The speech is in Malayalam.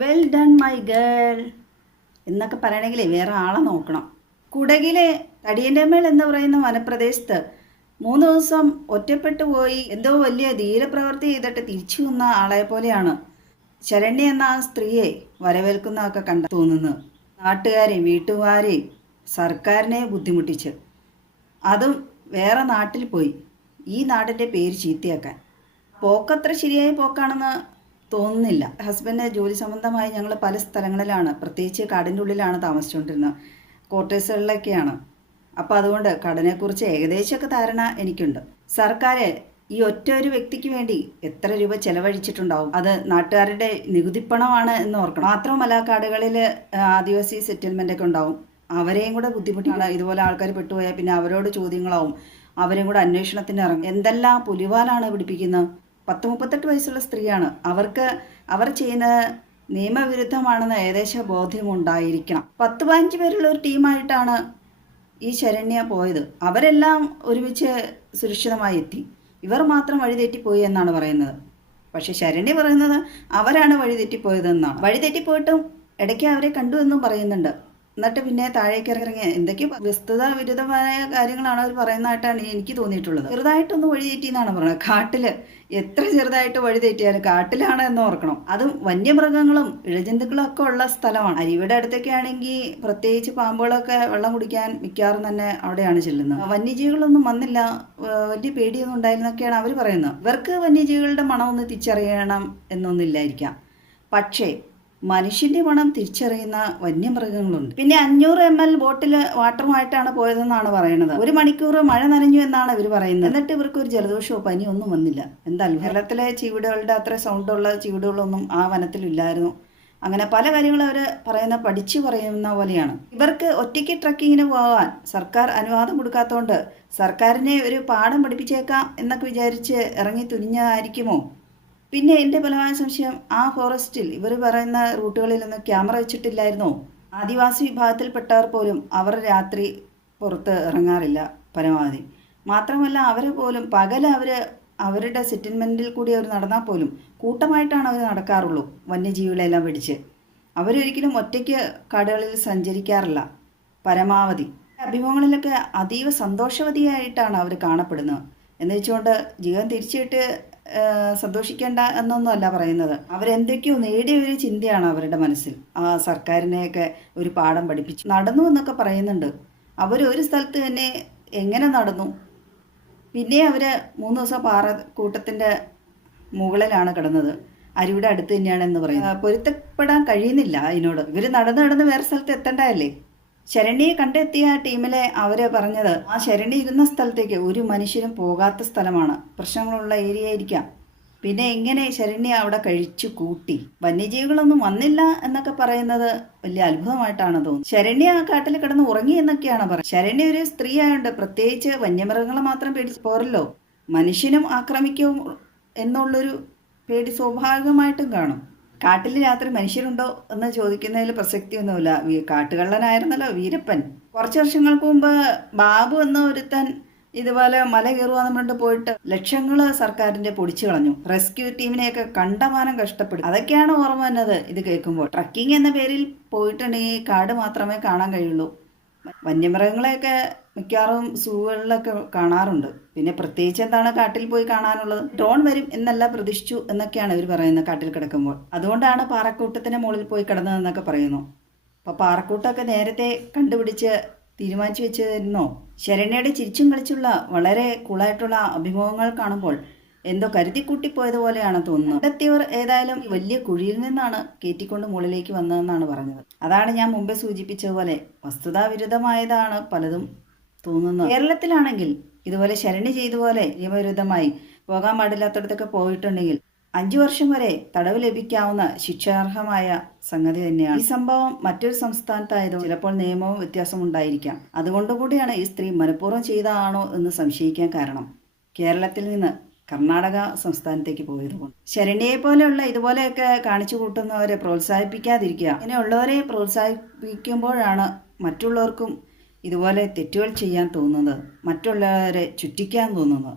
വെൽ ഡൺ മൈ ഗേൾ എന്നൊക്കെ പറയണമെങ്കിൽ വേറെ ആളെ നോക്കണം. കുടകിലെ തടിയൻ്റെമേൽ എന്ന് പറയുന്ന വനപ്രദേശത്ത് 3 ദിവസം ഒറ്റപ്പെട്ടു പോയി എന്തോ വലിയ ധീരപ്രവൃത്തി ചെയ്തിട്ട് തിരിച്ചു വന്ന ആളെ പോലെയാണ് ശരണ്യ എന്ന ആ സ്ത്രീയെ വരവേൽക്കുന്നതൊക്കെ കണ്ട തോന്നുന്നത്. നാട്ടുകാരെയും വീട്ടുകാരെയും സർക്കാരിനെ ബുദ്ധിമുട്ടിച്ച്, അതും വേറെ നാട്ടിൽ പോയി ഈ നാടിൻ്റെ പേര് ചീത്തയാക്കാൻ. പോക്കത്ര ശരിയായ പോക്കാണെന്ന് തോന്നുന്നില്ല. ഹസ്ബൻഡ് ജോലി സംബന്ധമായി ഞങ്ങൾ പല സ്ഥലങ്ങളിലാണ്, പ്രത്യേകിച്ച് കാടിൻ്റെ ഉള്ളിലാണ് താമസിച്ചുകൊണ്ടിരുന്നത്, ക്വാർട്ടേഴ്സുകളിലൊക്കെയാണ്. അപ്പോൾ അതുകൊണ്ട് കടനെക്കുറിച്ച് ഏകദേശമൊക്കെ ധാരണ എനിക്കുണ്ട്. സർക്കാർ ഈ ഒറ്റ ഒരു വ്യക്തിക്ക് വേണ്ടി എത്ര രൂപ ചെലവഴിച്ചിട്ടുണ്ടാവും? അത് നാട്ടുകാരുടെ നികുതിപ്പണമാണ് എന്ന് ഓർക്കണം. മാത്രമല്ല കാടുകളിൽ ആദിവാസി സെറ്റിൽമെൻ്റൊക്കെ ഉണ്ടാവും, അവരെയും കൂടെ ബുദ്ധിമുട്ടിയാണ്. ഇതുപോലെ ആൾക്കാർ പെട്ടുപോയാൽ പിന്നെ അവരോട് ചോദ്യങ്ങളാവും, അവരെയും കൂടെ അന്വേഷണത്തിന് ഇറങ്ങും. എന്തെല്ലാം പുലിവാലാണ് പിടിപ്പിക്കുന്നത്. 38 വയസ്സുള്ള സ്ത്രീയാണ്. അവർ ചെയ്യുന്ന നിയമവിരുദ്ധമാണെന്ന് ഏകദേശം ബോധ്യമുണ്ടായിരിക്കണം. 10-15 പേരുള്ള ഒരു ടീമായിട്ടാണ് ഈ ശരണ്യ പോയത്. അവരെല്ലാം ഒരുമിച്ച് സുരക്ഷിതമായി എത്തി, ഇവർ മാത്രം വഴിതെറ്റിപ്പോയി എന്നാണ് പറയുന്നത്. പക്ഷെ ശരണ്യ പറയുന്നത് അവരാണ് വഴിതെറ്റിപ്പോയതെന്നാണ്. വഴിതെറ്റിപ്പോയിട്ടും ഇടയ്ക്ക് അവരെ കണ്ടു എന്നും പറയുന്നുണ്ട്. എന്നിട്ട് പിന്നെ താഴേക്ക് ഇറങ്ങി എന്തൊക്കെ വസ്തുത വിരുദ്ധമായ കാര്യങ്ങളാണ് അവർ പറയുന്നതായിട്ടാണ് എനിക്ക് തോന്നിയിട്ടുള്ളത്. ചെറുതായിട്ടൊന്ന് വഴി തെറ്റി എന്നാണ് പറയുന്നത്. കാട്ടിൽ എത്ര ചെറുതായിട്ട് വഴി തെറ്റിയാലും കാട്ടിലാണ് എന്ന് ഓർക്കണം. അതും വന്യമൃഗങ്ങളും ഇഴജന്തുക്കളും ഒക്കെ ഉള്ള സ്ഥലമാണ്. അരുവിയുടെ അടുത്തൊക്കെ ആണെങ്കിൽ പ്രത്യേകിച്ച് പാമ്പുകളൊക്കെ വെള്ളം കുടിക്കാൻ മിക്കവാറും തന്നെ അവിടെയാണ് ചെല്ലുന്നത്. വന്യജീവികളൊന്നും വന്നില്ല, വലിയ പേടിയൊന്നും ഉണ്ടായിരുന്നൊക്കെയാണ് അവർ പറയുന്നത്. ഇവർക്ക് വന്യജീവികളുടെ മണമൊന്ന് തിരിച്ചറിയണം എന്നൊന്നില്ലായിരിക്കാം, പക്ഷേ മനുഷ്യന്റെ മണം തിരിച്ചറിയുന്ന വന്യമൃഗങ്ങളുണ്ട്. പിന്നെ 500 ml ബോട്ടിൽ വാട്ടറുമായിട്ടാണ് പോയതെന്നാണ് പറയുന്നത്. 1 മണിക്കൂർ മഴ നനഞ്ഞു എന്നാണ് ഇവർ പറയുന്നത്. എന്നിട്ട് ഇവർക്ക് ഒരു ജലദോഷമോ പനിയോ ഒന്നും വന്നില്ല. എന്താ കേരളത്തിലെ ചീവിടുകളുടെ അത്ര സൗണ്ടുള്ള ചീവിടുകളൊന്നും ആ വനത്തിലില്ലായിരുന്നു. അങ്ങനെ പല കാര്യങ്ങളും അവർ പഠിച്ചു പറയുന്ന പോലെയാണ്. ഇവർക്ക് ഒറ്റയ്ക്ക് ട്രക്കിങ്ങിന് പോകാൻ സർക്കാർ അനുവാദം കൊടുക്കാത്തതുകൊണ്ട് സർക്കാരിനെ ഒരു പാഠം പഠിപ്പിച്ചേക്കാം എന്നൊക്കെ വിചാരിച്ച് ഇറങ്ങി തുനിഞ്ഞായിരിക്കുമോ? പിന്നെ എൻ്റെ ബലമായ സംശയം, ആ ഫോറസ്റ്റിൽ ഇവർ പറയുന്ന റൂട്ടുകളിൽ നിന്ന് ക്യാമറ വെച്ചിട്ടില്ലായിരുന്നോ? ആദിവാസി വിഭാഗത്തിൽപ്പെട്ടവർ പോലും അവർ രാത്രി പുറത്ത് ഇറങ്ങാറില്ല പരമാവധി. മാത്രമല്ല അവരെ പോലും പകൽ അവരുടെ സെറ്റിൽമെൻറ്റിൽ കൂടി അവർ നടന്നാൽ പോലും കൂട്ടമായിട്ടാണ് അവർ നടക്കാറുള്ളൂ, വന്യജീവികളെല്ലാം പിടിച്ച്. അവരൊരിക്കലും ഒറ്റയ്ക്ക് കാടുകളിൽ സഞ്ചരിക്കാറില്ല പരമാവധി. അഭിമുഖങ്ങളിലൊക്കെ അതീവ സന്തോഷവതിയായിട്ടാണ് അവർ കാണപ്പെടുന്നത്. എന്ന് വെച്ചുകൊണ്ട് ജീവൻ തിരിച്ചിട്ട് സന്തോഷിക്കേണ്ട എന്നൊന്നും അല്ല പറയുന്നത്. അവരെന്തൊക്കെയോ നേടിയ ഒരു ചിന്തയാണ് അവരുടെ മനസ്സിൽ. ആ സർക്കാരിനെയൊക്കെ ഒരു പാഠം പഠിപ്പിച്ചു നടന്നു എന്നൊക്കെ പറയുന്നുണ്ട്. ഒരു സ്ഥലത്ത് തന്നെ എങ്ങനെ നടന്നു, പിന്നെ അവർ 3 ദിവസം പാറക്കൂട്ടത്തിൻ്റെ മുകളിലാണ് കിടന്നത്. അരുവിയുടെ അടുത്ത് തന്നെയാണെന്ന് പറയുന്നത്. പൊരുത്തപ്പെടാൻ കഴിയുന്നില്ല അതിനോട്. ഇവർ നടന്ന് വേറെ സ്ഥലത്ത് എത്തേണ്ടതല്ലേ? ശരണ്യെ കണ്ടെത്തിയ ടീമിലെ അവർ പറഞ്ഞത് ആ ശരണ്യ ഇരുന്ന സ്ഥലത്തേക്ക് ഒരു മനുഷ്യരും പോകാത്ത സ്ഥലമാണ്, പ്രശ്നങ്ങളുള്ള ഏരിയ ആയിരിക്കാം. പിന്നെ എങ്ങനെ ശരണ്യ അവിടെ കഴിച്ചു കൂട്ടി? വന്യജീവികളൊന്നും വന്നില്ല എന്നൊക്കെ പറയുന്നത് വലിയ അത്ഭുതമായിട്ടാണ് തോന്നുന്നത്. ശരണ്യ കാട്ടിൽ കിടന്ന് ഉറങ്ങി എന്നൊക്കെയാണ് പറയുന്നത്. ശരണ്യ ഒരു സ്ത്രീ ആയതുകൊണ്ട് പ്രത്യേകിച്ച് വന്യമൃഗങ്ങളെ മാത്രം പേടിച്ച് പോരല്ലോ, മനുഷ്യനും ആക്രമിക്കും എന്നുള്ളൊരു പേടി സ്വാഭാവികമായിട്ടും കാണും. കാട്ടിൽ രാത്രി മനുഷ്യരുണ്ടോ എന്ന് ചോദിക്കുന്നതിൽ പ്രസക്തിയൊന്നുമില്ല. കാട്ടുകള്ളനായിരുന്നല്ലോ വീരപ്പൻ. കുറച്ച് വർഷങ്ങൾക്ക് മുമ്പ് ബാബു എന്ന ഒരുത്തൻ ഇതുപോലെ മല കയറുവാന്ന് പറഞ്ഞിട്ട് പോയിട്ട് ലക്ഷങ്ങൾ സർക്കാരിൻ്റെ പൊടിച്ചു കളഞ്ഞു. റെസ്ക്യൂ ടീമിനെയൊക്കെ കണ്ടമാനം കഷ്ടപ്പെടും. അതൊക്കെയാണ് ഓർമ്മ വന്നത് ഇത് കേൾക്കുമ്പോൾ. ട്രക്കിംഗ് എന്ന പേരിൽ പോയിട്ടുണ്ടെങ്കിൽ കാട് മാത്രമേ കാണാൻ കഴിയുള്ളൂ. വന്യമൃഗങ്ങളെയൊക്കെ മിക്കവാറും സൂകളിലൊക്കെ കാണാറുണ്ട്. പിന്നെ പ്രത്യേകിച്ച് എന്താണ് കാട്ടിൽ പോയി കാണാനുള്ളത്? ഡ്രോൺ വരും എന്നല്ല പ്രതീക്ഷിച്ചു എന്നൊക്കെയാണ് ഇവർ പറയുന്നത് കാട്ടിൽ കിടക്കുമ്പോൾ. അതുകൊണ്ടാണ് പാറക്കൂട്ടത്തിന് മുകളിൽ പോയി കിടന്നതെന്നൊക്കെ പറയുന്നു. അപ്പോൾ പാറക്കൂട്ടമൊക്കെ നേരത്തെ കണ്ടുപിടിച്ച് തീരുമാനിച്ചു വെച്ചിരുന്നോ? ശരണ്യയുടെ ചിരിച്ചും കളിച്ചുള്ള വളരെ കൂളായിട്ടുള്ള അഭിമുഖങ്ങൾ കാണുമ്പോൾ എന്തോ കരുതിക്കൂട്ടിപ്പോയതുപോലെയാണ് തോന്നുന്നത്. കണ്ടെത്തിയവർ ഏതായാലും വലിയ കുഴിയിൽ നിന്നാണ് കയറ്റിക്കൊണ്ട് മുകളിലേക്ക് വന്നതെന്നാണ് പറഞ്ഞത്. അതാണ് ഞാൻ മുമ്പേ സൂചിപ്പിച്ചതുപോലെ വസ്തുതാവിരുദ്ധമായതാണ് പലതും തോന്നുന്നത്. കേരളത്തിലാണെങ്കിൽ ഇതുപോലെ ശരണ്യ ചെയ്തതുപോലെ നിയമവിരുദ്ധമായി പോകാൻ പാടില്ലാത്തടത്തൊക്കെ പോയിട്ടുണ്ടെങ്കിൽ 5 വർഷം വരെ തടവ് ലഭിക്കാവുന്ന ശിക്ഷാർഹമായ സംഗതി തന്നെയാണ്. ഈ സംഭവം മറ്റൊരു സംസ്ഥാനത്തായതും ചിലപ്പോൾ നിയമവും വ്യത്യാസമുണ്ടായിരിക്കാം. അതുകൊണ്ടുകൂടിയാണ് ഈ സ്ത്രീ മനഃപൂർവ്വം ചെയ്തതാണോ എന്ന് സംശയിക്കാൻ കാരണം. കേരളത്തിൽ നിന്ന് കർണാടക സംസ്ഥാനത്തേക്ക് പോയതുകൊണ്ട്. ശരണ്യയെ പോലെയുള്ള ഇതുപോലെയൊക്കെ കാണിച്ചു കൂട്ടുന്നവരെ പ്രോത്സാഹിപ്പിക്കാതിരിക്കുക. ഇങ്ങനെയുള്ളവരെ പ്രോത്സാഹിപ്പിക്കുമ്പോഴാണ് മറ്റുള്ളവർക്കും ഇതുപോലെ തെറ്റുകൾ ചെയ്യാൻ തോന്നുന്നത്, മറ്റുള്ളവരെ ചുറ്റിക്കാൻ തോന്നുന്നത്.